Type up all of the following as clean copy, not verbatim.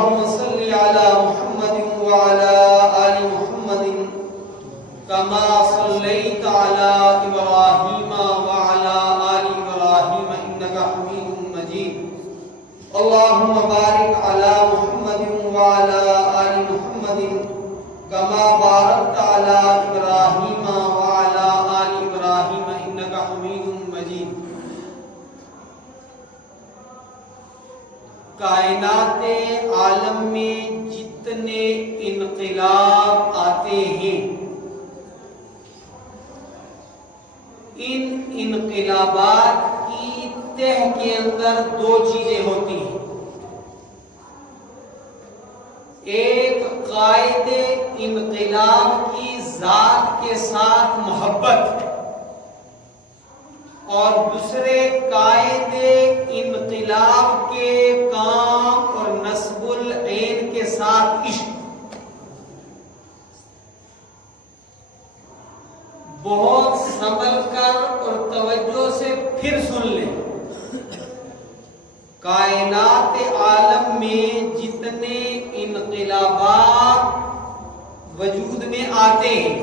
اللهم صل على محمد وعلى آل محمد كما صليت على إبراهيم وعلى آل إبراهيم إنك حميد مجيد اللهم بارك على محمد وعلى آل محمد كما باركت على إبراهيم وعلى آل إبراهيم إنك حميد مجيد کائنات عالم میں جتنے انقلاب آتے ہیں ان انقلابات کی تہ کے اندر دو چیزیں ہوتی ہیں. ایک قائد انقلاب کی ذات کے ساتھ محبت اور دوسرے قائد انقلاب کے کام اور نصب العین کے ساتھ عشق. بہت سنبھل کر اور توجہ سے پھر سن لیں. کائنات عالم میں جتنے انقلابات وجود میں آتے ہیں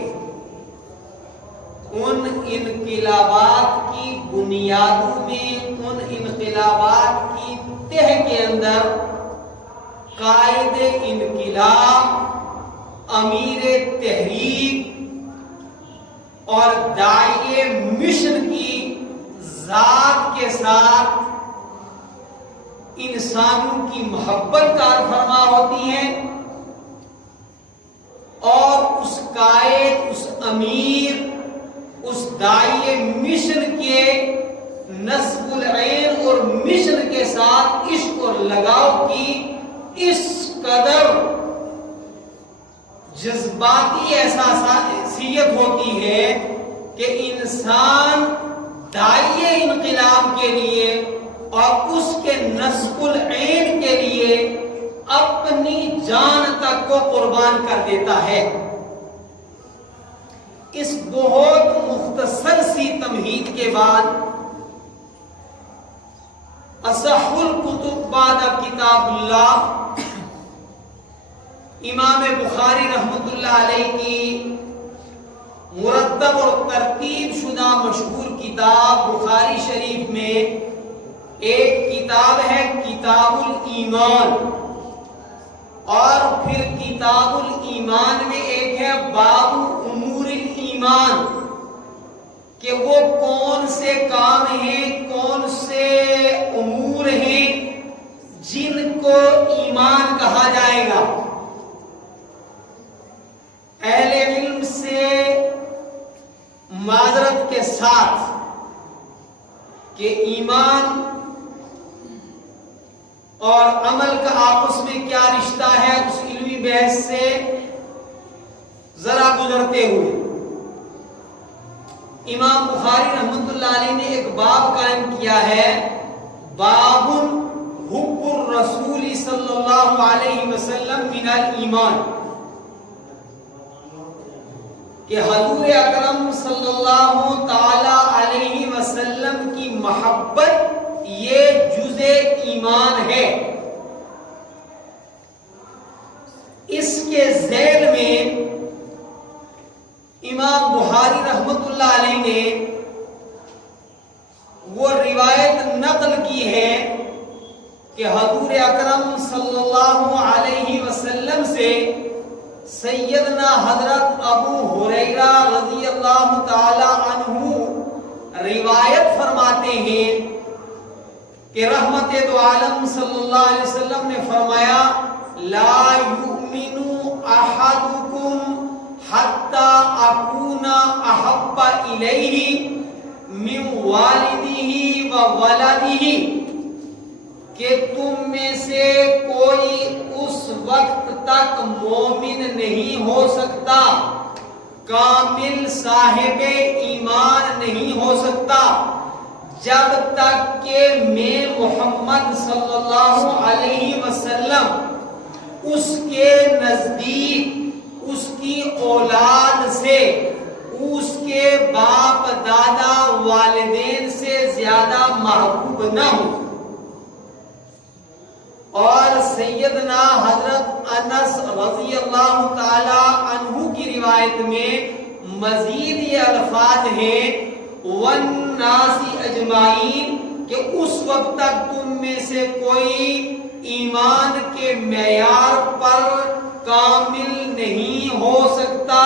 ان انقلابات کی بنیادوں میں ان انقلابات کی تہ کے اندر قائد انقلاب، امیر تحریک اور داعی مشن کی ذات کے ساتھ انسانوں کی محبت کار فرما ہوتی ہے اور اس قائد، اس امیر، اس داعی مشن کے نصب العین اور مشن کے ساتھ عشق اور لگاؤ کی اس قدر جذباتی احساسیت ہوتی ہے کہ انسان داعی انقلاب کے لیے اور اس کے نصب العین کے لیے اپنی جان تک کو قربان کر دیتا ہے. اس بہت مختصر سی تمہید کے بعد اصح الکتب بعد کتاب اللہ امام بخاری رحمت اللہ علیہ کی مرتب اور ترتیب شدہ مشہور کتاب بخاری شریف میں ایک کتاب ہے کتاب الایمان، اور پھر کتاب الایمان میں ایک ہے باب امور الایمان کہ وہ کون سے کام ہیں، کون سے امور ہیں جن کو ایمان کہا جائے گا. اہل علم سے معذرت کے ساتھ کہ ایمان اور عمل کا آپس میں کیا رشتہ ہے اس علمی بحث سے ذرا گزرتے ہوئے امام بخاری رحمت اللہ علیہ نے ایک باب قائم کیا ہے، باب حب الرسول صلی اللہ علیہ وسلم من الایمان، کہ حضور اکرم صلی اللہ تعالی علیہ وسلم کی محبت یہ جزء ایمان ہے. اس کے ذیل میں امام بخاری رحمت اللہ علیہ نے وہ روایت نقل کی ہے کہ حضور اکرم صلی اللہ علیہ وسلم سے سیدنا حضرت ابو ہریرہ رضی اللہ تعالی عنہ روایت فرماتے ہیں کہ رحمت دو عالم صلی اللہ علیہ وسلم نے فرمایا لا یؤمن احدکم حتی اکون احب الیہ من والدہ و ولدہ، کہ تم میں سے کوئی اس وقت تک مومن نہیں ہو سکتا، کامل صاحب ایمان نہیں ہو سکتا جب تک کہ میں محمد صلی اللہ علیہ وسلم اس کے نزدیک اس کی اولاد سے، اس کے باپ دادا والدین سے زیادہ محبوب نہ ہو. اور سید سیدنا حضرت انس رضی اللہ تعالی عنہ کی روایت میں مزید یہ الفاظ ہیں والناس اجمعین کہ اس وقت تک تم میں سے کوئی ایمان کے معیار پر کامل نہیں ہو سکتا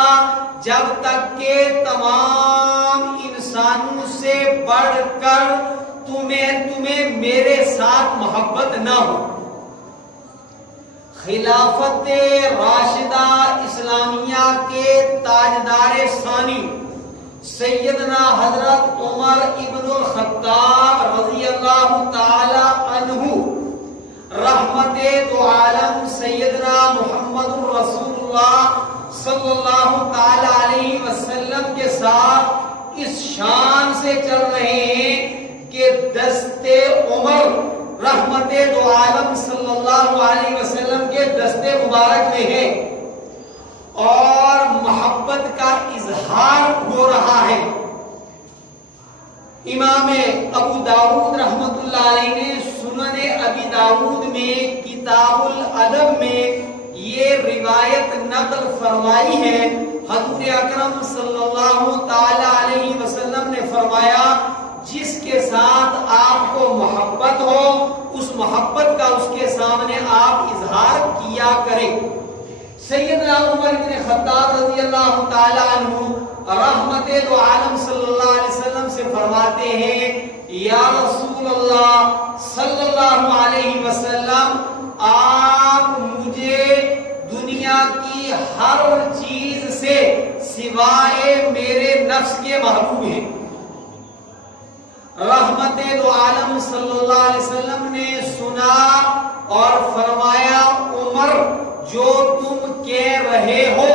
جب تک کہ تمام انسانوں سے بڑھ کر تمہیں میرے ساتھ محبت نہ ہو۔ خلافت راشدہ اسلامیہ کے تاجدار ثانی سیدنا حضرت عمر ابن الخطاب رضی اللہ تعالی عنہ رحمت دو عالم سیدنا محمد رسول اللہ صلی اللہ تعالی علیہ وسلم کے ساتھ اس شان سے چل رہے ہیں کہ دست عمر رحمت دو عالم صلی اللہ علیہ وسلم کے دست مبارک میں ہے اور محبت کا اظہار ہو رہا ہے۔ امام ابو داؤد رحمت اللہ علیہ نے سنن ابی داؤد میں کتاب الادب میں یہ روایت نقل فرمائی ہے۔ حضور اکرم صلی اللہ تعالی علیہ وسلم نے فرمایا جس کے ساتھ آپ کو محبت ہو اس محبت کا اس کے سامنے آپ اظہار کیا کریں۔ سیدنا عمر بن خطاب رضی اللہ تعالی عنہ رحمت دو عالم صلی اللہ علیہ وسلم سے فرماتے ہیں یا رسول اللہ صلی اللہ علیہ وسلم آپ مجھے دنیا کی ہر چیز سے سوائے میرے نفس کے محبوب ہیں۔ رحمت دو عالم صلی اللہ علیہ وسلم نے سنا اور فرمایا عمر جو تم کہہ رہے ہو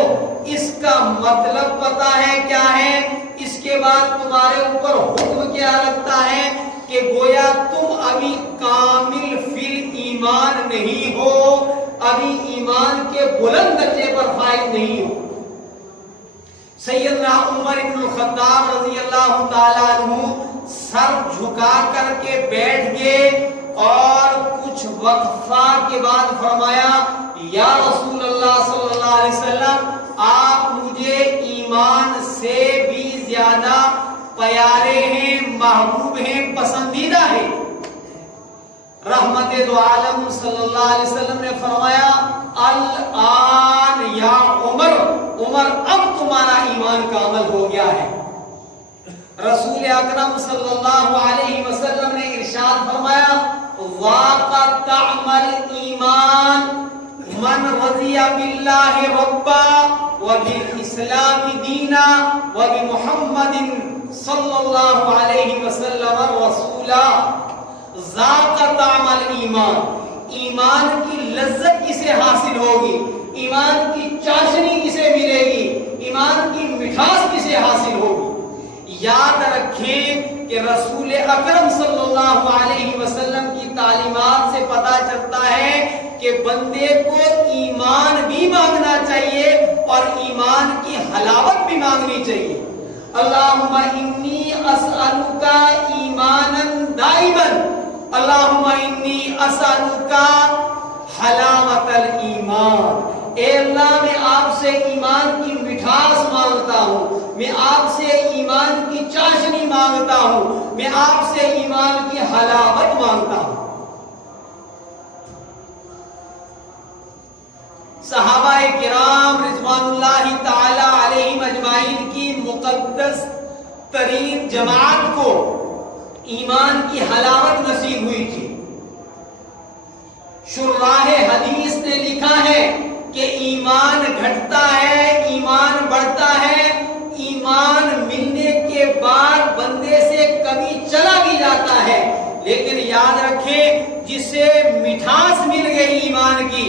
اس کا مطلب پتہ ہے کیا ہے؟ اس کے بعد تمہارے اوپر حکم کیا لگتا ہے کہ گویا تم ابھی کامل فی ایمان نہیں ہو، ابھی ایمان کے بلند درجے پر فائز نہیں ہو۔ سیدنا عمر بن الخطاب رضی اللہ تعالی عنہ سر جھکا کر کے بیٹھ گئے اور کچھ وقفہ کے بعد فرمایا یا رسول اللہ صلی اللہ علیہ وسلم آپ مجھے ایمان سے بھی زیادہ پیارے ہیں، محبوب ہیں، پسندیدہ ہیں۔ رحمت دو عالم صلی اللہ علیہ وسلم نے فرمایا الآن یا عمر، عمر اب تمہارا ایمان کامل ہو گیا ہے۔ رسول اکرم صلی اللہ علیہ وسلم نے ارشاد فرمایا ذاق طعم الایمان من رضی باللہ ربا وبالاسلام دینا وبمحمد صلی اللہ علیہ وسلم رسولا۔ ذاق طعم الایمان، ایمان کی لذت کسے حاصل ہوگی، ایمان کی چاشنی کسے ملے گی، ایمان کی مٹھاس کسے حاصل ہوگی؟ یاد رکھیں کہ رسول اکرم صلی اللہ علیہ وسلم کی تعلیمات سے پتہ چلتا ہے کہ بندے کو ایمان بھی مانگنا چاہیے اور ایمان کی حلاوت بھی مانگنی چاہیے۔ اللہم انی اسألک ایمانا دائما، اللہم انی اسألک حلاوت الایمان۔ اے اللہ میں آپ سے ایمان کی مٹھاس مانگتا ہوں، میں آپ سے ایمان کی چاشنی مانگتا ہوں، میں آپ سے ایمان کی حلاوت مانگتا ہوں۔ صحابہ کرام رضوان اللہ تعالی علیہم اجمعین کی مقدس ترین جماعت کو ایمان کی حلاوت نصیب ہوئی تھی۔ شراح حدیث نے لکھا ہے کہ ایمان گھٹتا ہے، ایمان بڑھتا ہے، ایمان ملنے کے بعد بندے سے کبھی چلا بھی جاتا ہے، لیکن یاد رکھیں جسے مٹھاس مل گئی ایمان کی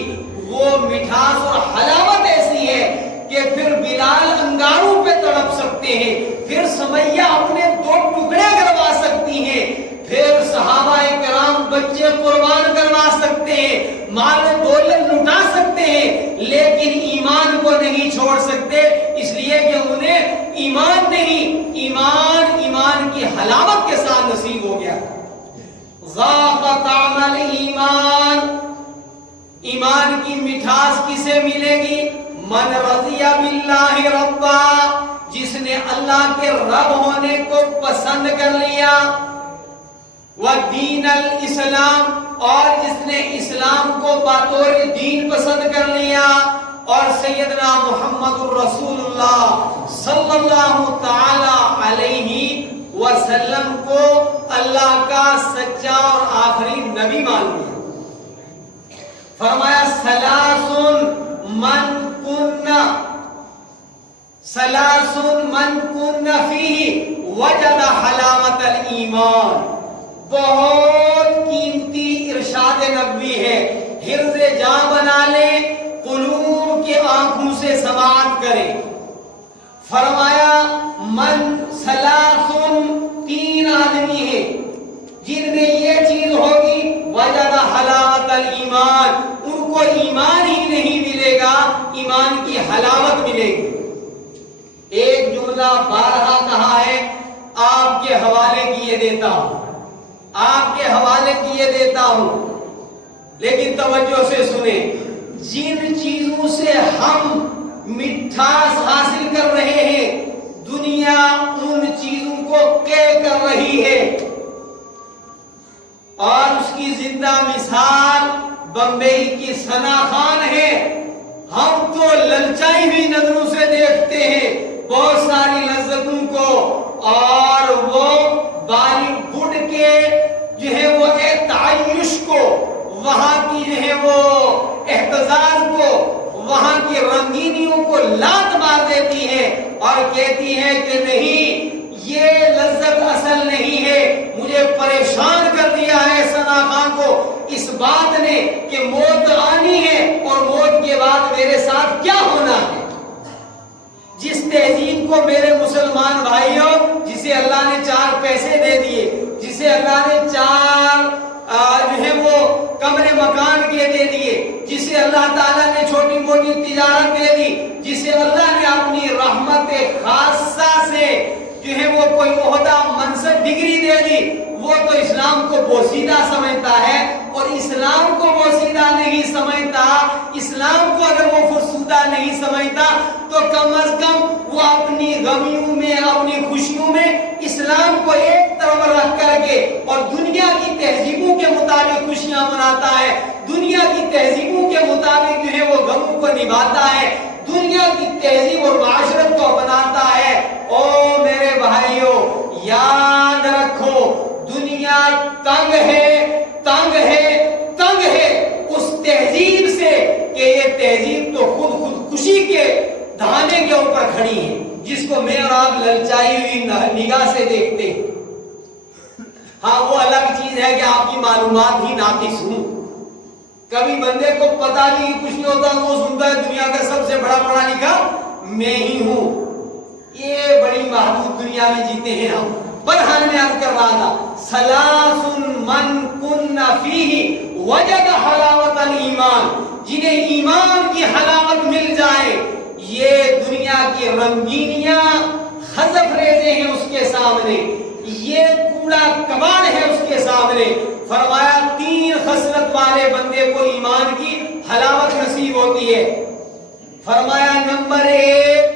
وہ مٹھاس اور حلاوت ایسی ہے کہ پھر بلال انگاروں پہ تڑپ سکتے ہیں، پھر سمیہ اپنے دو ٹکڑے کروا سکتی ہیں، پھر صحابہ کرام بچے قربان کروا سکتے ہیں، مال دولت لٹا سکتے ہیں، لیکن ایمان کو نہیں چھوڑ سکتے، اس لیے کہ انہیں ایمان نہیں، ایمان کی حلاوت کے ساتھ نصیب ہو گیا۔ ذاق طعم الایمان، ایمان کسے ملے گی؟ من رضی باللہ ربا، جس نے اللہ کے رب ہونے کو پسند کر لیا، ودین الاسلام، اور جس نے اسلام کو بطور دین پسند کر لیا، اور سیدنا محمد الرسول اللہ صلی اللہ تعالی علیہ وسلم کو اللہ کا سچا اور آخری نبی مان لیا۔ فرمایا ثلاث من کن فیہ وجد حلاوت الایمان، بہت قیمتی ارشاد نبوی ہے، حرز جاں بنا لے، قلوب کی آنکھوں سے سماعت کرے۔ فرمایا تین آدمی ہیں جن میں یہ چیز ہوگی، وجد حلاوت الایمان، ان کو ایمان ہی نہیں ملے گا، ایمان کی حلاوت ملے گی۔ ایک جملہ بارہا کہا ہے، آپ کے حوالے کیے دیتا ہوں، آپ کے حوالے کیے دیتا ہوں، لیکن توجہ سے سنیں، جن چیزوں سے ہم مٹھاس حاصل کر رہے ہیں، دنیا ان چیزوں کو قے کر رہی ہے، اور اس کی زندہ مثال بمبئی کی ثنا خان ہے۔ ہم تو للچائی ہوئی نظروں سے دیکھتے ہیں بہت ساری لذتوں کو، اور وہ بالی ووڈ کے جو ہے وہ تعیش کو، وہاں کی جو ہے وہ احتزاز کو، وہاں کی رنگینیوں کو لات مار دیتی ہے اور کہتی ہے کہ نہیں، یہ لذت اصل نہیں ہے۔ مجھے پریشان کر دیا ہے ثنا خان کو اس بات نے کہ موت آنی ہے اور موت کے بعد میرے ساتھ کیا ہونا ہے۔ جس تہذیب کو میرے مسلمان بھائیوں، جسے اللہ نے 4 پیسے دے دیے، جسے اللہ نے 4 جو ہے وہ کمرے مکان کے دے دیے، جسے اللہ تعالیٰ نے چھوٹی موٹی تجارت دے دی، جسے اللہ نے اپنی رحمت خاصہ سے جو ہے وہ کوئی عہدہ منصب ڈگری دے دی، وہ تو اسلام کو بوسیدہ سمجھتا ہے، اور اسلام کو بوسیدہ نہیں سمجھتا، اسلام کو اگر وہ فرسودہ نہیں سمجھتا تو کم از کم وہ اپنی غمیوں میں، اپنی خوشیوں میں اسلام کو ایک طرف رکھ کر کے اور دنیا کی تہذیبوں کے مطابق خوشیاں مناتا ہے، دنیا کی تہذیبوں کے مطابق جو ہے وہ غموں کو نبھاتا ہے، دنیا کی تہذیب اور معاشرت کو اپناتا ہے۔ او میرے بھائیوں، یاد رکھو، دنیا تنگ ہے، تنگ ہے، تنگ ہے اس تہذیب سے کہ یہ تہذیب تو خود خوشی کے دھانے کے اوپر کھڑی ہے، جس کو میں اور آپ للچائی ہوئی نگاہ سے دیکھتے ہیں۔ ہاں، وہ الگ چیز ہے کہ آپ کی معلومات ہی ناقص ہوں، کبھی بندے کو پتا نہیں کچھ نہیں ہوتا، وہ سنتا ہے دنیا کا سب سے بڑا پڑھا لکھا میں ہی ہوں۔ یہ بڑی محدود دنیا میں جیتے ہیں ہم۔ برہان میں عرض کر رہا تھا، ثلاث من کن فیہ وجد حلاوت الایمان، جنہیں ایمان کی حلاوت مل جائے، یہ دنیا کی رنگینیاں خزف ریزے ہیں اس کے سامنے، یہ کوڑا کباڑ ہے اس کے سامنے۔ فرمایا 3 خصلت والے بندے کو ایمان کی حلاوت نصیب ہوتی ہے۔ فرمایا نمبر 1،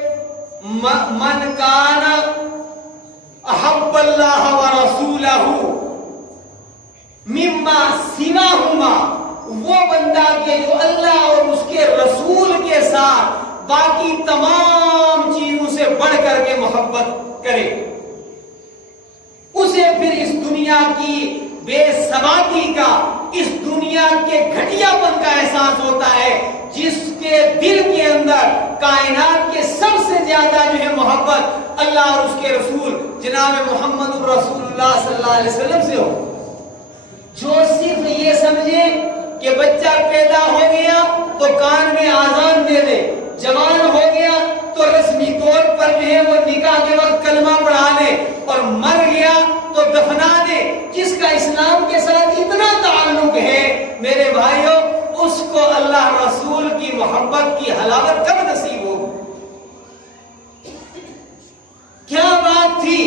من کان احب اللہ ورسولہ مما سواہما، وہ بندہ کہ جو اللہ اور اس کے رسول کے ساتھ باقی تمام چیزوں سے بڑھ کر کے محبت کرے، اسے پھر اس دنیا کی بے ثباتی کا، اس دنیا کے گھٹیا پن کا احساس ہوتا ہے، جس کے دل کے اندر کائنات کے سب سے زیادہ جو ہے محبت اللہ اور اس کے رسول جناب محمد الرسول اللہ صلی اللہ علیہ وسلم سے ہو۔ جو صرف یہ سمجھے کہ بچہ پیدا ہو گیا تو کان میں آذان دے دے، جوان ہو گیا تو رسمی طور پر جو ہے وہ نکاح کے وقت کلمہ پڑھا دے، اور مر گیا تو دفنا دے، جس کا اسلام کے ساتھ اتنا تعلق ہے، میرے بھائیوں، اس کو اللہ رسول کی محبت کی حلاوت کب نصیب ہو؟ کیا بات تھی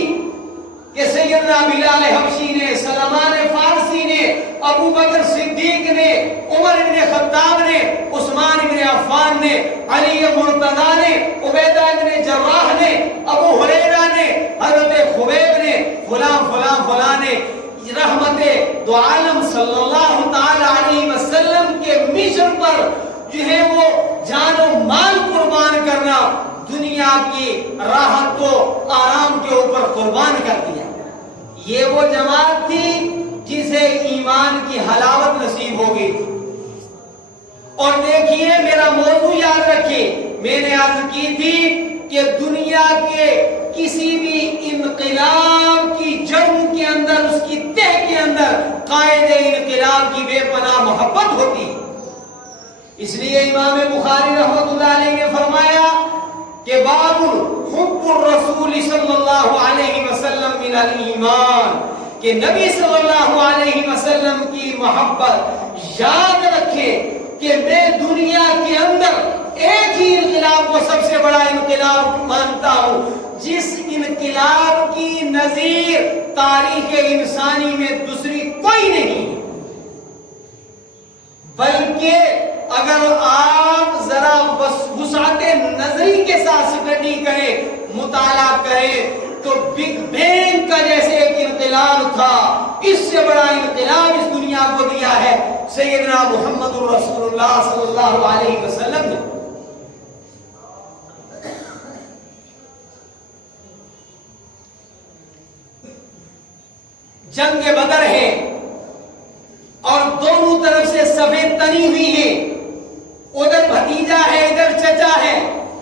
کہ سیدنا بلال حبشی نے، سلمان فارسی نے، ابو بکر صدیق نے، عمر بن خطاب نے، عثمان بن عفان نے، علی مرتضی نے، عبیدہ بن جراح نے، ابو ہریرہ نے، حضرت خبیب نے، فلاں فلاں فلاں نے رحمت دو عالم صلی اللہ تعالی علیہ وسلم کے مشن پر جو ہے وہ جان و مال قربان کرنا، دنیا کی راحت و آرام کے اوپر قربان کر دیا۔ یہ وہ جماعت تھی جسے ایمان کی حلاوت نصیب ہو گئی تھی۔ اور دیکھیے میرا موضوع یاد رکھیے، میں نے عرض کی تھی کہ دنیا کے کسی بھی انقلاب کی جڑوں کے اندر، اس کی تہ کے اندر قائد انقلاب کی بے پناہ محبت ہوتی ہے۔ اس لیے امام بخاری رحمۃ اللہ علیہ نے فرمایا کہ باب حب الرسول صلی اللہ علیہ وسلم من الایمان، کہ نبی صلی اللہ علیہ وسلم کی محبت یاد رکھے کہ میں دنیا کے اندر ایک ہی انقلاب کو سب سے بڑا انقلاب مانتا ہوں، جس انقلاب کی نظیر تاریخ انسانی میں دوسری کوئی نہیں، بلکہ اگر آپ ذرا وسعت نظری کے ساتھ اسٹڈی کریں، مطالعہ کریں، تو بگ بینگ کا جیسے ایک انقلاب تھا، اس سے بڑا انقلاب اس دنیا کو دیا ہے سیدنا محمد رسول اللہ صلی اللہ علیہ وسلم نے۔ جنگ بدر ہے اور دونوں طرف سے صفیں تنی ہوئی ہیں، ادھر بھتیجا ہے، ادھر چچا ہے،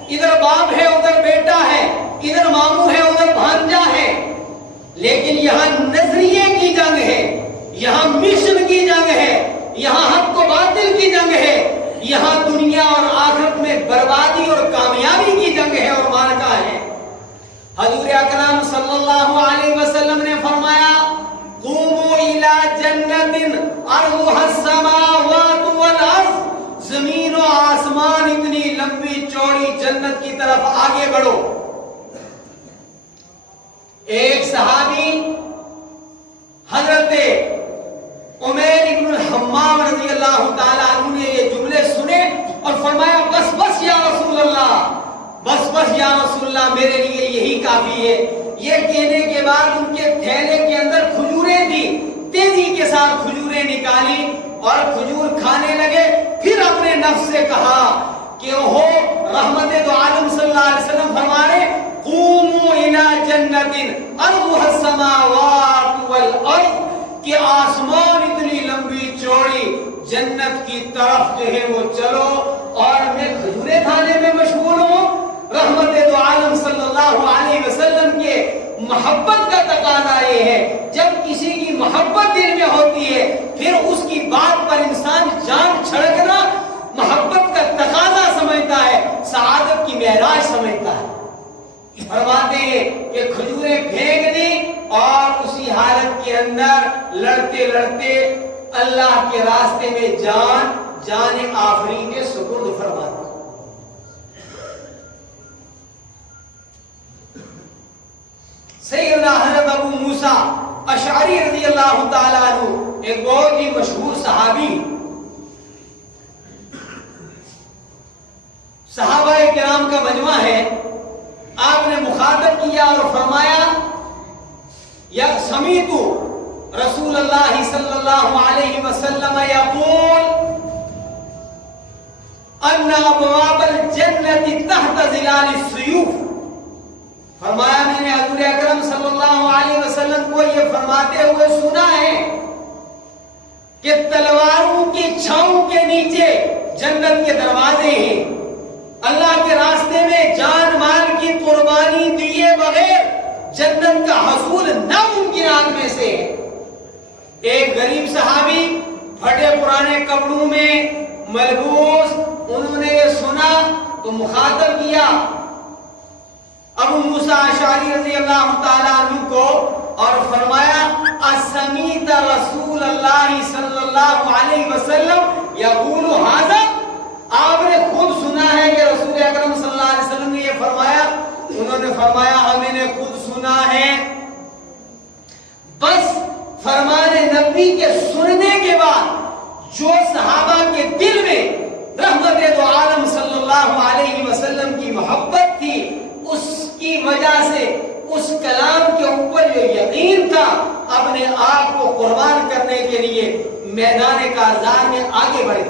ادھر باپ ہے، ادھر بیٹا ہے، ادھر ماموں ہے، ادھر بھانجا ہے، لیکن یہاں نظریے کی جنگ ہے، یہاں مشن کی جنگ ہے، یہاں حق و باطل کی جنگ ہے، یہاں دنیا اور آخرت میں بربادی اور کامیابی کی جنگ ہے اور مارکا ہے۔ حضور اکرم صلی اللہ علیہ وسلم نے فرمایا قوموا الی جنت عرضها السماوات والارض، زمین و آسمان اتنی لمبی چوڑی جنت کی طرف آگے بڑھو۔ ایک صحابی حضرت عمیر ابن الحمام رضی اللہ تعالیٰ عنہ نے یہ جملے سنے اور فرمایا بس بس یا رسول اللہ، بس بس یا رسول اللہ، میرے لیے یہی کافی ہے۔ یہ کہنے کے بعد ان کے تھیلے کے اندر کھجوریں تھی، تیزی کے ساتھ کھجوریں نکالی اور کھجور کھانے لگے۔ پھر اپنے نفس سے کہا کہ وہ رحمت دو عالم صلی اللہ علیہ وسلم فرما رہے قوموا الی جنت عرضها السماوات والارض، کہ آسمان اتنی لمبی چوڑی جنت کی طرف جو ہے وہ چلو، اور میں کھجوریں کھانے میں مشغول ہوں۔ رحمت دو عالم صلی اللہ علیہ وسلم کے محبت کا تقاضا یہ ہے، جب کسی کی محبت دل میں ہوتی ہے پھر اس کی بات پر انسان جان چھڑکنا محبت کا تقاضا سمجھتا ہے، سعادت کی معراج سمجھتا ہے۔ فرماتے ہیں کہ کھجوریں پھینک دی اور اسی حالت کے اندر لڑتے لڑتے اللہ کے راستے میں جان آفرین کے سپرد فرما دی۔ سیدنا حضرت ابو موسیٰ اشعری رضی اللہ تعالیٰ عنہ ایک بہت ہی مشہور صحابی، صحابہ کرام کا مجمع ہے، آپ نے مخاطب کیا اور فرمایا یا سمیت رسول اللہ صلی اللہ علیہ وسلم یقول ان ابواب الجنت تحت ظلال السیوف، فرمایا میں نے حضور اکرم صلی اللہ علیہ وسلم کو یہ فرماتے ہوئے سنا ہے کہ تلواروں کی چھاؤں کے نیچے جنت کے دروازے ہیں، اللہ کے راستے میں جان مال کی قربانی دیے بغیر جنت کا حصول ناممکنات میں سے ہے۔ ایک غریب صحابی پھٹے پرانے کپڑوں میں ملبوس، انہوں نے یہ سنا تو مخاطب کیا ابو موسیٰ اشعری رضی اللہ تعالیٰ عنہ کو اور فرمایا اسمیت رسول اللہ صلی اللہ علیہ وسلم یقول ھذا، آپ نے خود سنا ہے کہ رسول اکرم صلی اللہ علیہ وسلم نے یہ فرمایا؟ انہوں نے فرمایا ہمیں نے خود سنا ہے۔ بس فرمان نبی کے سننے کے بعد جو صحابہ کے دل میں رحمت دو عالم اللہ علیہ وسلم کی محبت تھی، اس کی وجہ سے اس کلام کے اوپر جو یقین تھا اپنے آپ کو قربان کرنے کے لیے میدان کارزار میں آگے بڑھے۔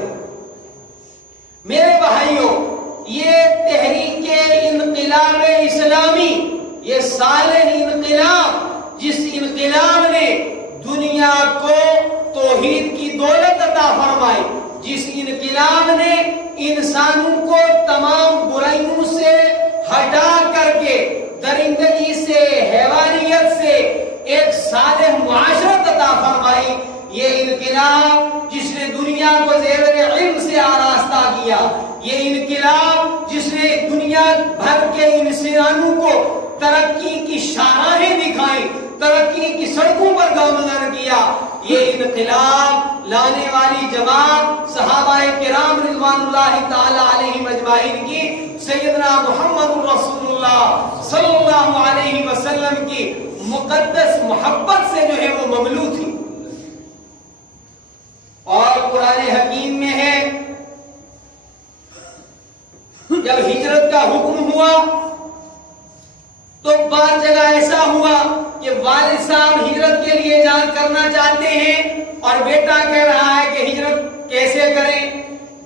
میرے بھائیوں، یہ تحریک انقلاب اسلامی، یہ صالح انقلاب، جس انقلاب نے دنیا کو توحید کی دولت عطا فرمائی، جس انقلاب نے انسانوں کو تمام برائیوں سے ہٹا کر کے درندگی سے، حیوانیت سے ایک صالح معاشرت عطا فرمائی، یہ انقلاب جس نے دنیا کو زیور علم سے آراستہ کیا، یہ انقلاب جس نے دنیا بھر کے انسانوں کو ترقی کی شاہراہیں دکھائیں، ترقی کی سڑکوں پر گامزن کیا، یہ انقلاب لانے والی جماعت صحابہ کرام رضوان اللہ تعالی علیہم اجمعین کی سیدنا محمد رسول اللہ صلی اللہ علیہ وسلم کی مقدس محبت سے جو ہے وہ مملو تھی۔ اور قرآن حکیم میں ہے جب ہجرت کا حکم ہوا تو بعض جگہ ایسا ہوا کہ والد صاحب ہجرت کے لیے جان کرنا چاہتے ہیں اور بیٹا کہہ رہا ہے کہ ہجرت کیسے کریں،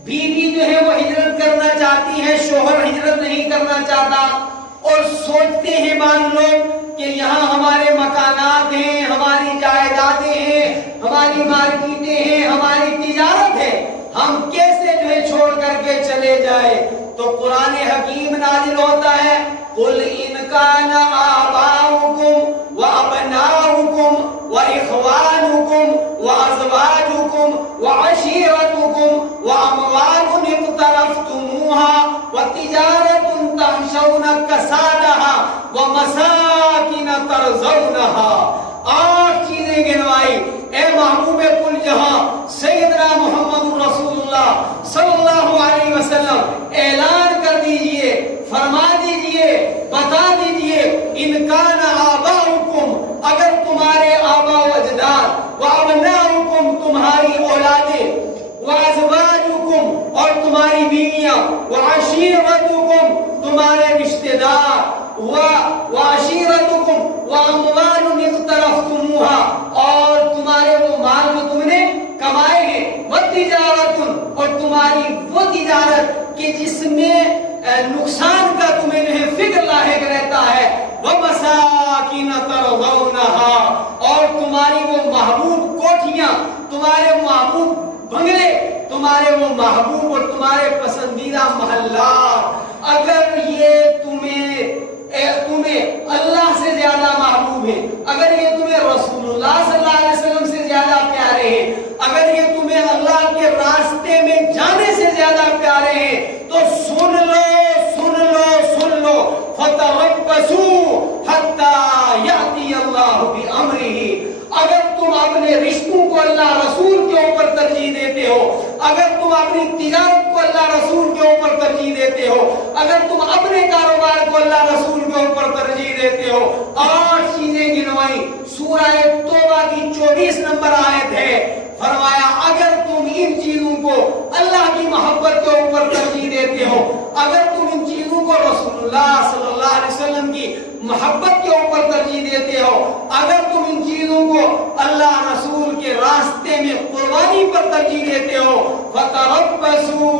بیوی جو ہے وہ ہجرت کرنا چاہتی ہے، شوہر ہجرت نہیں کرنا چاہتا، اور سوچتے ہیں بعض لوگ کہ یہاں ہمارے مکانات ہیں، ہماری جائیدادیں ہیں، ہماری مارکیٹیں ہیں، ہماری تجارت ہے، ہم کیسے جو ہے چھوڑ کر کے چلے جائے۔ تو قرآن حکیم نازل ہوتا ہے، قُلْ إِنْ كَانَ آبَاؤُكُمْ وَأَبْنَاؤُكُمْ وَإِخْوَانُكُمْ وَأَزْوَاجُكُمْ وَعَشِيرَتُكُمْ وَأَمْوَالٌ اقْتَرَفْتُمُوهَا وَتِجَارَةٌ تَخْشَوْنَ كَسَادَهَا وَمَسَاكِنَ تَرْضَوْنَهَا۔ 8 چیزیں گنوائی۔ اے محبوب کل جہاں سیدنا محمد رسول اللہ صلی اللہ علیہ وسلم اعلان کر دیجئے، فرما دیجئے، بتا دیجئے، ان کان آباؤکم، اگر تمہارے آبا و اجداد، وابناؤکم، تمہاری اولادیں، وازواجکم، اور تمہاری بیویاں، وعشیرتکم، تمہارے رشتہ دار، وعشیرتکم واموال اقترفتموها، اور تمہارے وہ مال جو تم نے کمائے ہیں، وتجارت، اور تمہاری وہ تجارت کہ جس میں نقصان کا تمہیں جو ہے فکر لاحق رہتا ہے، وَمَسَاكِنَ تَرْضَوْنَهَا، اور تمہاری وہ محبوب کوٹھیاں، تمہارے محبوب بنگلے، تمہارے وہ محبوب اور تمہارے پسندیدہ محلات، اگر یہ تمہیں اللہ سے زیادہ محبوب ہے، اگر یہ تمہیں رسول اللہ صلی اللہ علیہ وسلم سے زیادہ پیارے ہیں، اگر یہ تمہیں اللہ کے راستے میں جانے سے زیادہ پیارے ہیں، تو سن لو، سن لو، سن لو، فَتَرَبَّصُوا حَتَّى يَأْتِيَ اللَّهُ بِأَمْرِهِ۔ اگر تم اپنے رشتوں کو اللہ رسول کے اوپر ترجیح دیتے ہو، اگر تم اپنی تجارت کو اللہ رسول کے اوپر ترجیح دیتے ہو، اگر تم اپنے کاروبار کو اللہ رسول کے اوپر ترجیح دیتے ہو، 8 چیزیں گنوائی۔ سورہ توبہ کی 24 نمبر آیت ہے، فرمایا اگر تم ان چیزوں کو اللہ کی محبت کے اوپر ترجیح دیتے ہو، اگر تم ان چیزوں کو رسول اللہ صلی اللہ علیہ وسلم کی محبت کے اوپر ترجیح دیتے ہو، اگر تم ان چیزوں کو اللہ رسول کے راستے میں قربانی پر ترجیح دیتے ہو، فَتَرَبَّصُوا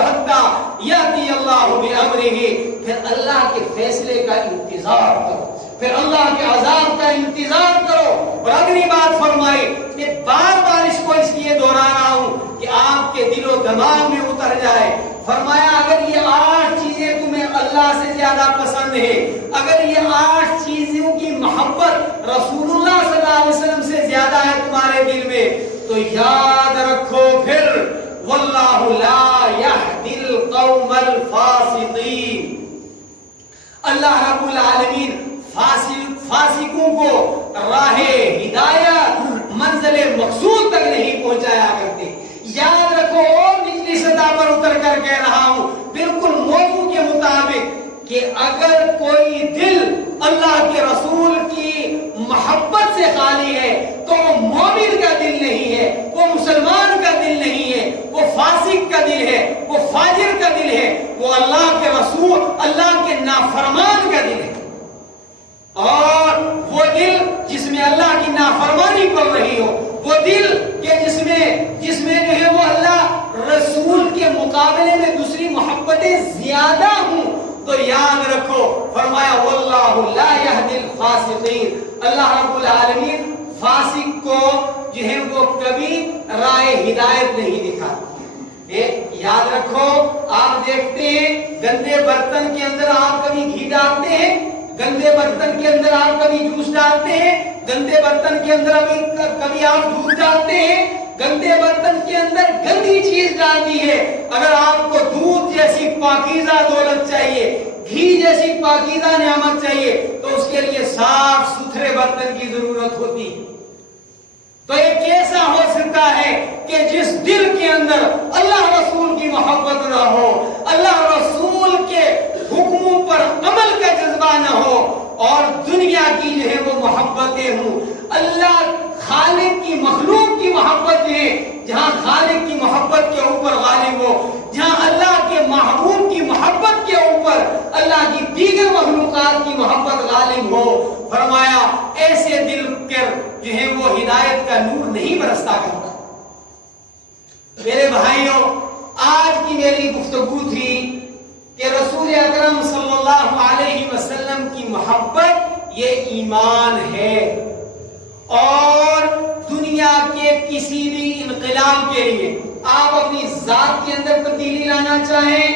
حَتَّى يَأْتِيَ اللَّهُ بِأَمْرِهِ، پھر اللہ کے فیصلے کا انتظار کرو، پھر اللہ کے عذاب کا انتظار کرو۔ اور اگلی بات فرمائی کہ بار بار اس کو اس لیے دہرا رہا ہوں کہ آپ کے دل و دماغ میں اتر جائے، فرمایا اگر یہ 8 چیزیں تمہیں اللہ سے زیادہ پسند ہے، اگر یہ 8 چیزوں کی محبت رسول اللہ صلی اللہ علیہ وسلم سے زیادہ ہے تمہارے دل میں، تو یاد رکھو پھر واللہ لا یہدی القوم الفاسقین، اللہ رب العالمین فاسقوں کو راہ ہدایت منزل مقصود تک نہیں پہنچایا کرتے۔ یاد رکھو، اور نچلی سطح پر اتر کر کہہ رہا ہوں بالکل موضوع کے مطابق، کہ اگر کوئی دل اللہ کے رسول کی محبت سے خالی ہے تو وہ مومن کا دل نہیں ہے، وہ مسلمان کا دل نہیں ہے، وہ فاسق کا دل ہے، وہ فاجر کا دل ہے، زیادہ ہوں تو یاد رکھو، فرمایا واللہ لا یہدی الفاسقین، اللہ رب العالمین فاسق کو جو ہے وہ کبھی راہ ہدایت نہیں دکھاتا۔ یاد رکھو، آپ دیکھتے ہیں گندے برتن کے اندر آپ کبھی گھی ڈالتے ہیں، گندے برتن کے اندر آپ کبھی جوس ڈالتے ہیں، گندے برتن کے اندر کبھی آپ دودھ ڈالتے ہیں، گندے برتن کے اندر گندی چیز ڈالتی ہے۔ اگر آپ کو دودھ جیسی پاکیزہ دولت چاہیے، گھی جیسی پاکیزہ نعمت چاہیے، تو اس کے لیے صاف ستھرے برتن کی ضرورت ہوتی ہے۔ تو یہ کیسا ہو سکتا ہے کہ جس دل کے اندر اللہ رسول کی محبت نہ ہو، اللہ رسول کے حکموں پر عمل کا جذبہ نہ ہو، اور دنیا کی جو ہے وہ محبتیں ہوں، اللہ خالق کی مخلوق کی محبت جو ہے، جہاں خالق کی محبت کے اوپر غالب ہو، جہاں اللہ کے محبوب کی محبت کے اوپر اللہ کی دیگر مخلوقات کی محبت غالب ہو، فرمایا ایسے دل پر جو ہے وہ ہدایت کا نور نہیں برستا کرتا۔ میرے بھائیوں، آج کی میری گفتگو تھی کہ رسول اکرم صلی اللہ علیہ وسلم کی محبت یہ ایمان ہے، اور دنیا کے کسی بھی انقلاب کے لیے آپ اپنی ذات کے اندر تبدیلی لانا چاہیں،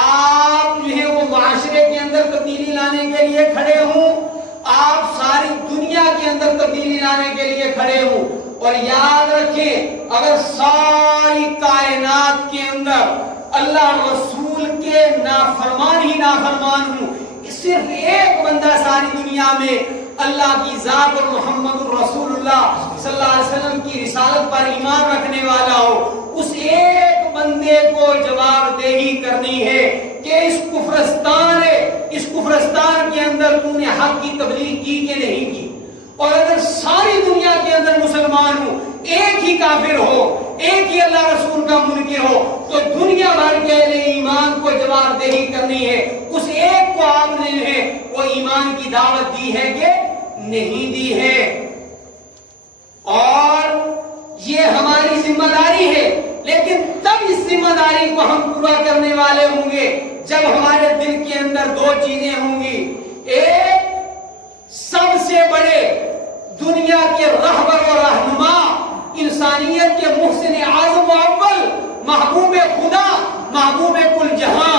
آپ جو ہے وہ معاشرے کے اندر تبدیلی لانے کے لیے کھڑے ہوں، آپ ساری دنیا کے اندر تبدیلی لانے کے لیے کھڑے ہوں، اور یاد رکھیں اگر ساری کائنات کے اندر اللہ رسول کے نافرمان ہی نافرمان ہوں، صرف ایک بندہ ساری دنیا میں اللہ کی ذات اور محمد الرسول اللہ صلی اللہ علیہ وسلم کی رسالت پر ایمان رکھنے والا ہو، اس ایک بندے کو جواب دہی کرنی ہے کہ اس کفرستان کے اندر تم نے حق کی تبلیغ کی کہ نہیں کی۔ اور اگر ساری دنیا کے اندر مسلمان ہوں، ایک ہی کافر ہو، ایک ہی اللہ رسول کا منکر ہو، تو دنیا بھر کے اہل ایمان کو جواب دہی کرنی ہے، اس ایک کو آپ نے جو ہے وہ ایمان کی دعوت دی ہے کہ نہیں دی ہے۔ اور یہ ہماری ذمہ داری ہے، لیکن تب اس ذمہ داری کو ہم پورا کرنے والے ہوں گے جب ہمارے دل کے اندر دو چیزیں ہوں گی، ایک سب سے بڑے دنیا کے رہبر و رہنما، انسانیت کے محسن اعظم و اول، محبوب خدا، محبوب کل جہاں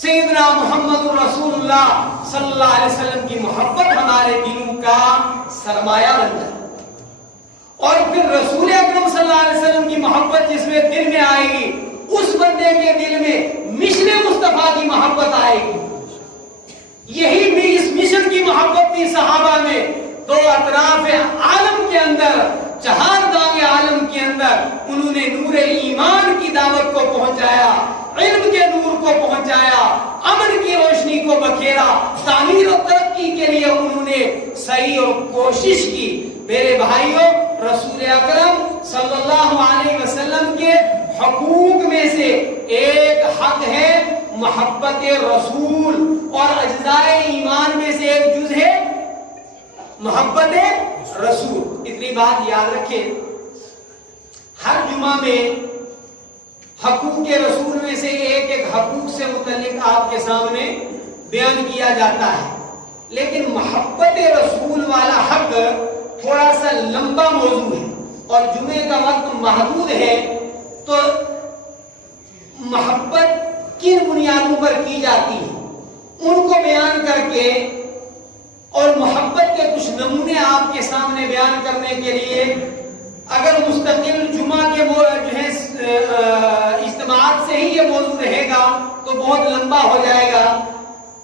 سیدنا محمد رسول اللہ صلی اللہ علیہ وسلم کی محبت ہمارے دلوں کا سرمایہ بن جائے، اور پھر رسول اکرم صلی اللہ علیہ وسلم کی محبت جس میں دل میں آئے گی، اس بندے کے دل میں مشن مصطفیٰ کی محبت آئے گی۔ یہی بھی اس مشن کی محبت تھی صحابہ میں، تو اطراف عالم کے اندر، چہاردام عالم کے اندر انہوں نے نور ایمان کی دعوت کو پہنچایا، علم کے نور کو پہنچایا، امن کی روشنی کو بکھیرا، تعمیر و ترقی کے لیے انہوں نے صحیح اور کوشش کی۔ میرے بھائیوں، رسول اکرم صلی اللہ علیہ وسلم کے حقوق میں سے ایک حق ہے محبت رسول، اور اجزائے ایمان میں سے ایک جز ہے محبت رسول۔ اتنی بات یاد رکھیں، ہر جمعہ میں حقوق رسول میں سے ایک حقوق سے متعلق آپ کے سامنے بیان کیا جاتا ہے، لیکن محبت رسول والا حق تھوڑا سا لمبا موضوع ہے، اور جمعے کا وقت محدود ہے، تو محبت کن بنیادوں پر کی جاتی ہے ان کو بیان کر کے، اور محبت کے کچھ نمونے آپ کے سامنے بیان کرنے کے لیے اگر مستقل جمعہ کے جو ہے اجتماعات سے ہی یہ موضوع رہے گا تو بہت لمبا ہو جائے گا،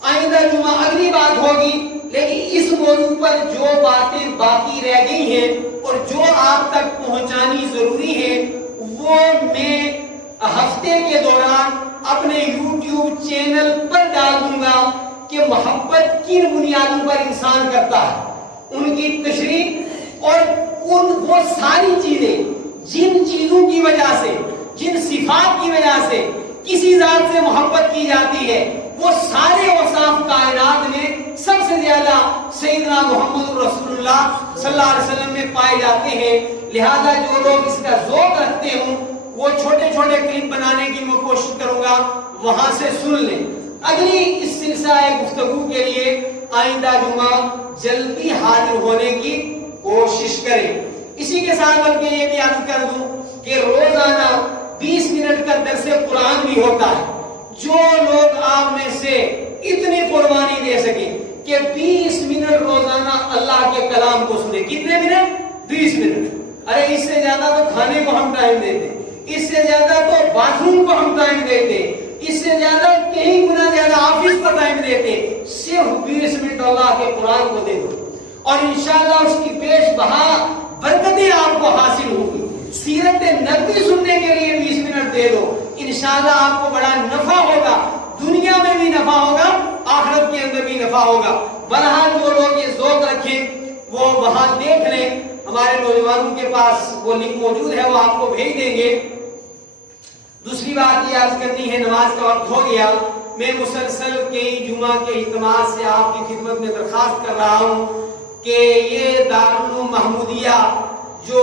آئندہ جمعہ اگلی بات ہوگی، لیکن اس موضوع پر جو باتیں باقی رہ گئی ہیں اور جو آپ تک پہنچانی ضروری ہے، وہ میں ہفتے کے دوران اپنے یوٹیوب چینل پر ڈال دوں گا کہ محبت کن بنیادوں پر انسان کرتا ہے، ان کی تشریح، اور وہ ساری چیزیں جن چیزوں کی وجہ سے، جن صفات کی وجہ سے کسی ذات سے محبت کی جاتی ہے، وہ سارے اوصاف کائنات میں سب سے زیادہ سیدنا محمد رسول اللہ صلی اللہ علیہ وسلم میں پائے جاتے ہیں۔ لہذا جو لوگ اس کا ذوق رکھتے ہوں وہ چھوٹے چھوٹے کلپ بنانے کی میں کوشش کروں گا، وہاں سے سن لیں. اگلی اس سلسلہ گفتگو کے لیے آئندہ جمعہ جلدی حاضر ہونے کی کوشش کریں. اسی کے ساتھ بلکہ یہ بھی عرض کر دوں کہ روزانہ 20 منٹ کا درس قرآن بھی ہوتا ہے. جو لوگ آپ میں سے اتنی قربانی دے سکیں کہ 20 منٹ روزانہ اللہ کے کلام کو سنیں. کتنے منٹ؟ 20 منٹ. ارے اس سے زیادہ تو کھانے کو ہم ٹائم دیتے, اس سے زیادہ تو باتھ روم کو ہم ٹائم دیتے, اس سے زیادہ کہیں گنا زیادہ آفس پر ٹائم دیتے. صرف 20 منٹ اللہ کے قرآن کو دے دو اور انشاءاللہ اس کی پیش بہا برکتیں آپ کو حاصل ہوگی. سیرت نبوی سننے کے لیے 20 منٹ دے دو, انشاءاللہ آپ کو بڑا نفع ہوگا. دنیا میں بھی نفع ہوگا, آخرت کے اندر بھی نفع ہوگا. بہرحال جو لوگ یہ ذوق رکھیں وہ وہاں دیکھ لیں. ہمارے نوجوانوں کے پاس وہ لنک موجود ہے, وہ آپ کو بھیج دیں گے. دوسری بات یہ عرض کرنی ہے, نماز کا وقت ہو گیا. میں مسلسل کئی جمعہ کے اجتماع سے آپ کی خدمت میں درخواست کر رہا ہوں کہ یہ دارالعلوم محمودیہ جو